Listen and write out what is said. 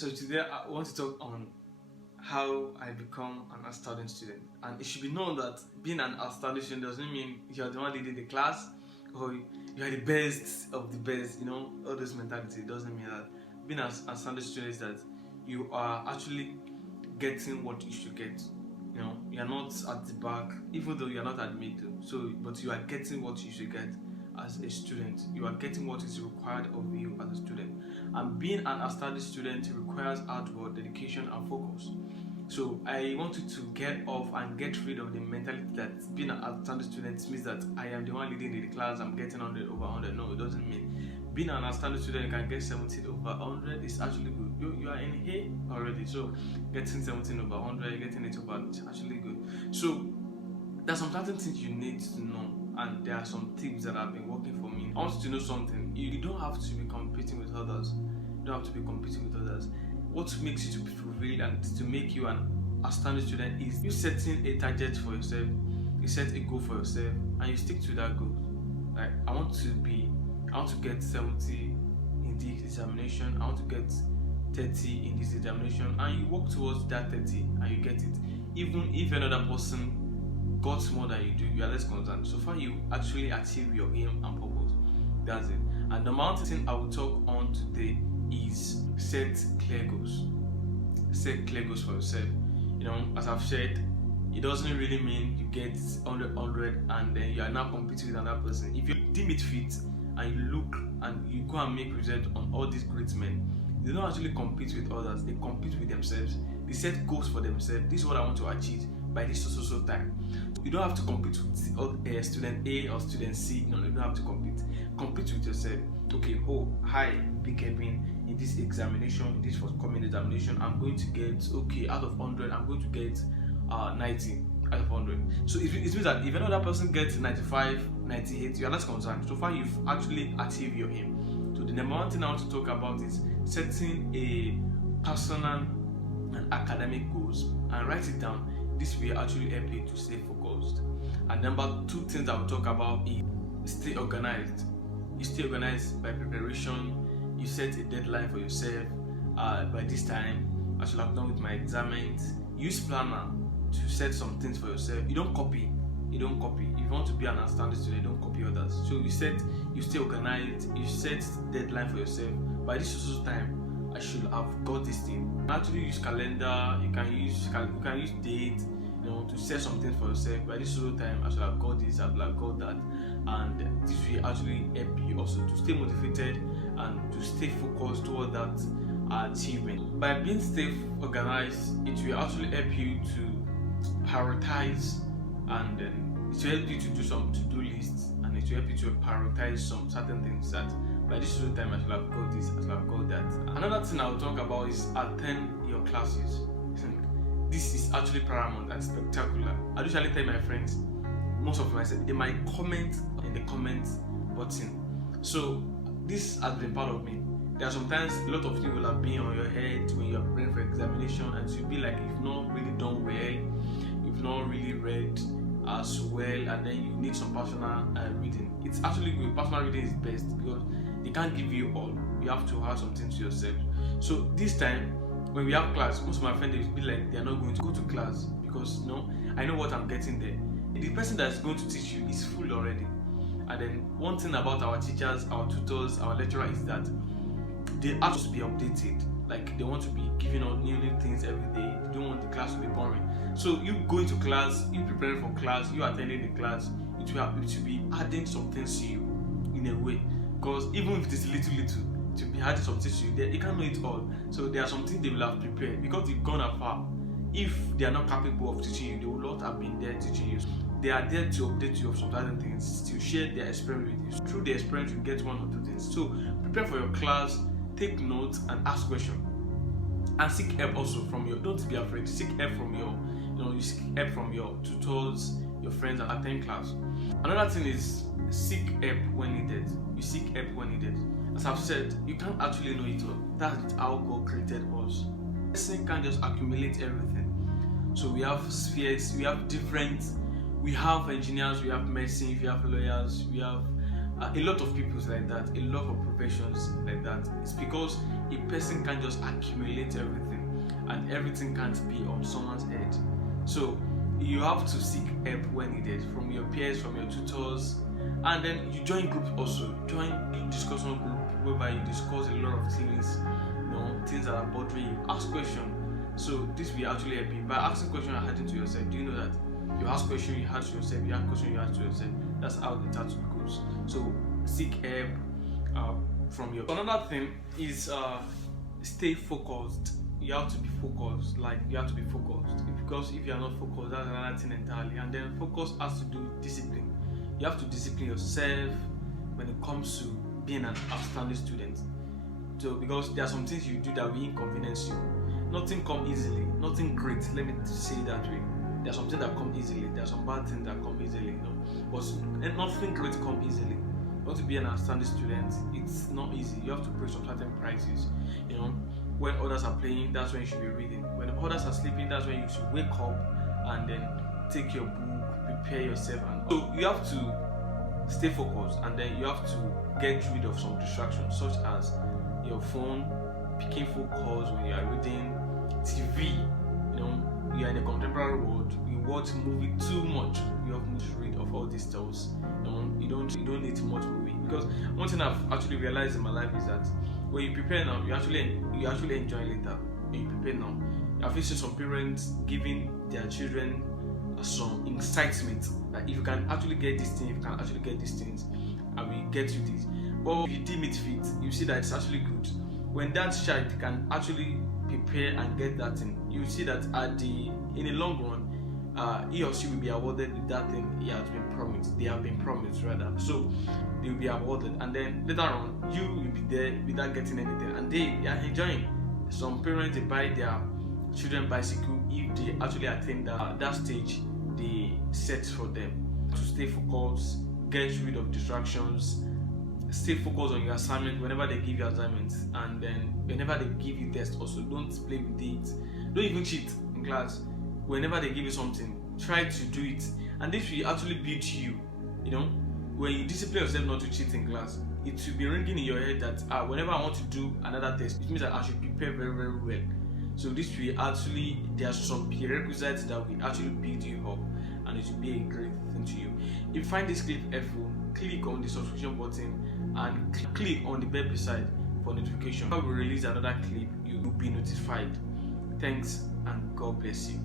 So today I want to talk on how I become an outstanding student. And it should be known that being an outstanding student doesn't mean you're the one leading the class or you are the best of the best. All this mentality doesn't mean that. Being an outstanding student is that you are actually getting what you should get. You're not at the back, even though you're not admitted. But you are getting what you should get as a student. You are getting what is required of you as a student. And being an outstanding student requires hard work, dedication, and focus. So I want you to get off and get rid of the mentality that being an outstanding student means that I am the one leading the class, I'm getting 100 over 100. No, it doesn't mean. Being an outstanding student, you can get 17 over 100 is actually good. You are in here already, so getting 17 over 100, getting it over is actually good. So there's some certain things you need to know, and there are some tips that have been working for me. I want you to know something. You don't have to be competing with others. You don't have to be competing with others. What makes you to be fulfilled and to make you an outstanding student is you setting a target for yourself. You set a goal for yourself and you stick to that goal. Like I want to get 70 in this examination. I want to get 30 in this examination, and you work towards that 30 and you get it. Even if another person got more than you do, you are less concerned. So far, you actually achieve your aim and purpose. That's it. And the main thing I will talk on today is set clear goals. Set clear goals for yourself. As I've said, it doesn't really mean you get 100 and then you are now competing with another person. If you deem it fit and you look and you go and make result on all these great men, they don't actually compete with others, they compete with themselves. They set goals for themselves. This is what I want to achieve by this so time. You don't have to compete with student A or student C. No, you don't have to compete. Compete with yourself. Okay, hi, Big Kevin, in this examination, in this forthcoming examination, I'm going to get, out of 100, I'm going to get 90 out of 100. So it means that if another person gets 95, 98, you are not concerned. So far, you've actually achieved your aim. So the number one thing I want to talk about is setting a personal and academic goals and write it down. This will actually help you to stay focused. And number two things I will talk about is stay organized. You stay organized by preparation. You set a deadline for yourself. By this time, I should have done with my exams. Use planner to set some things for yourself. You don't copy. If you want to be an outstanding student, don't copy others. So you stay organized. You set deadline for yourself. By this time, I should have got this thing. You can actually use calendar. You can use date. To set something for yourself. By this time, I should have got this. I should have got that, and this will actually help you also to stay motivated and to stay focused toward that achievement. By being stay organized, it will actually help you to prioritize, and then it will help you to do some to-do lists, and it will help you to prioritize some certain things that by this time I should have got this, I should have got that. Another thing I will talk about is attend your classes. This is actually paramount and spectacular. I usually tell my friends, most of them, I said they might comment in the comment button. So this has been part of me. There are sometimes a lot of things will have been on your head when you are preparing for examination, and you'll be like, you've not really done well, you've not really read as well, and then you need some personal reading. It's actually good. Personal reading is best because they can't give you all. You have to have something to yourself. So this time, when we have class, most of my friends will be like, they are not going to go to class because I know what I'm getting there. The person that's going to teach you is full already. And then one thing about our teachers, our tutors, our lecturers is that they have to be updated. Like they want to be giving out new things every day. They don't want the class to be boring. So you going to class, you preparing for class, you attending the class, it will be adding some things to you in a way. Because even if it is little, to be adding something to you, they can't know it all. So there are some things they will have prepared because they've gone afar. If they are not capable of teaching you, they will not have been there teaching you. They are there to update you of some certain things, to share their experience with you. Through the experience, you get one or two things. So prepare for your class, take notes, and ask questions. And seek help also from don't be afraid. Seek help from you seek help from your tutors, your friends, and attend class. Another thing is seek help when needed. You seek help when needed. As I've said, you can't actually know it all. That's how God created us. Person can't just accumulate everything. So we have spheres, we have engineers, we have medicine, we have lawyers, we have A lot of people's like that, a lot of professions like that. It's because a person can't just accumulate everything, and everything can't be on someone's head. So you have to seek help when needed from your peers, from your tutors, and then you join groups also. Join the discussion group whereby you discuss a lot of things, things that are bothering you. Ask questions. So this will actually help you by asking questions and adding to yourself. Do you know that you ask questions, you add to yourself, you ask questions, you add to yourself? That's how the tattoo goes. So seek help from your. Another thing is stay focused. You have to be focused. Like you have to be focused, because if you are not focused, that's another thing entirely. And then focus has to do with discipline. You have to discipline yourself when it comes to being an outstanding student. So because there are some things you do that will inconvenience you. Nothing come easily. Nothing great. Let me say it that way. There are some things that come easily. There are some bad things that come easily. But nothing great come easily. You want to be an outstanding student, it's not easy. You have to pay some certain prices. When others are playing, that's when you should be reading. When others are sleeping, that's when you should wake up and then take your book, prepare yourself. And so you have to stay focused, and then you have to get rid of some distractions, such as your phone, picking phone calls when you are reading, TV. You are in the contemporary world. You watch movie too much. You have to read of all these stuff. You don't need too much movie, because one thing I've actually realized in my life is that when you prepare now, you actually enjoy later. When you prepare now, I've seen some parents giving their children some excitement that if you can actually get this thing, if you can actually get these things, I will get you this. But if you deem it fit, you see that it's actually good. When that child can actually prepare and get that thing, you see that in the long run, he or she will be awarded with that thing he has been promised. They have been promised rather. So they will be awarded, and then later on you will be there without getting anything, and they are enjoying. Some parents, they buy their children bicycle if they actually attain that stage they set for them. To stay focused, get rid of distractions, stay focused on your assignment whenever they give you assignments, and then whenever they give you tests also, don't play with it. Don't even cheat in class. Whenever they give you something, try to do it, and this will actually build you. When you discipline yourself not to cheat in class, it will be ringing in your head that whenever I want to do another test, it means that I should prepare very, very well. So this will actually, there are some prerequisites that will actually build you up, and it will be a great thing to you. If you find this clip helpful, click on the subscription button and click on the bell beside for notification. When we release another clip, you will be notified. Thanks, and God bless you.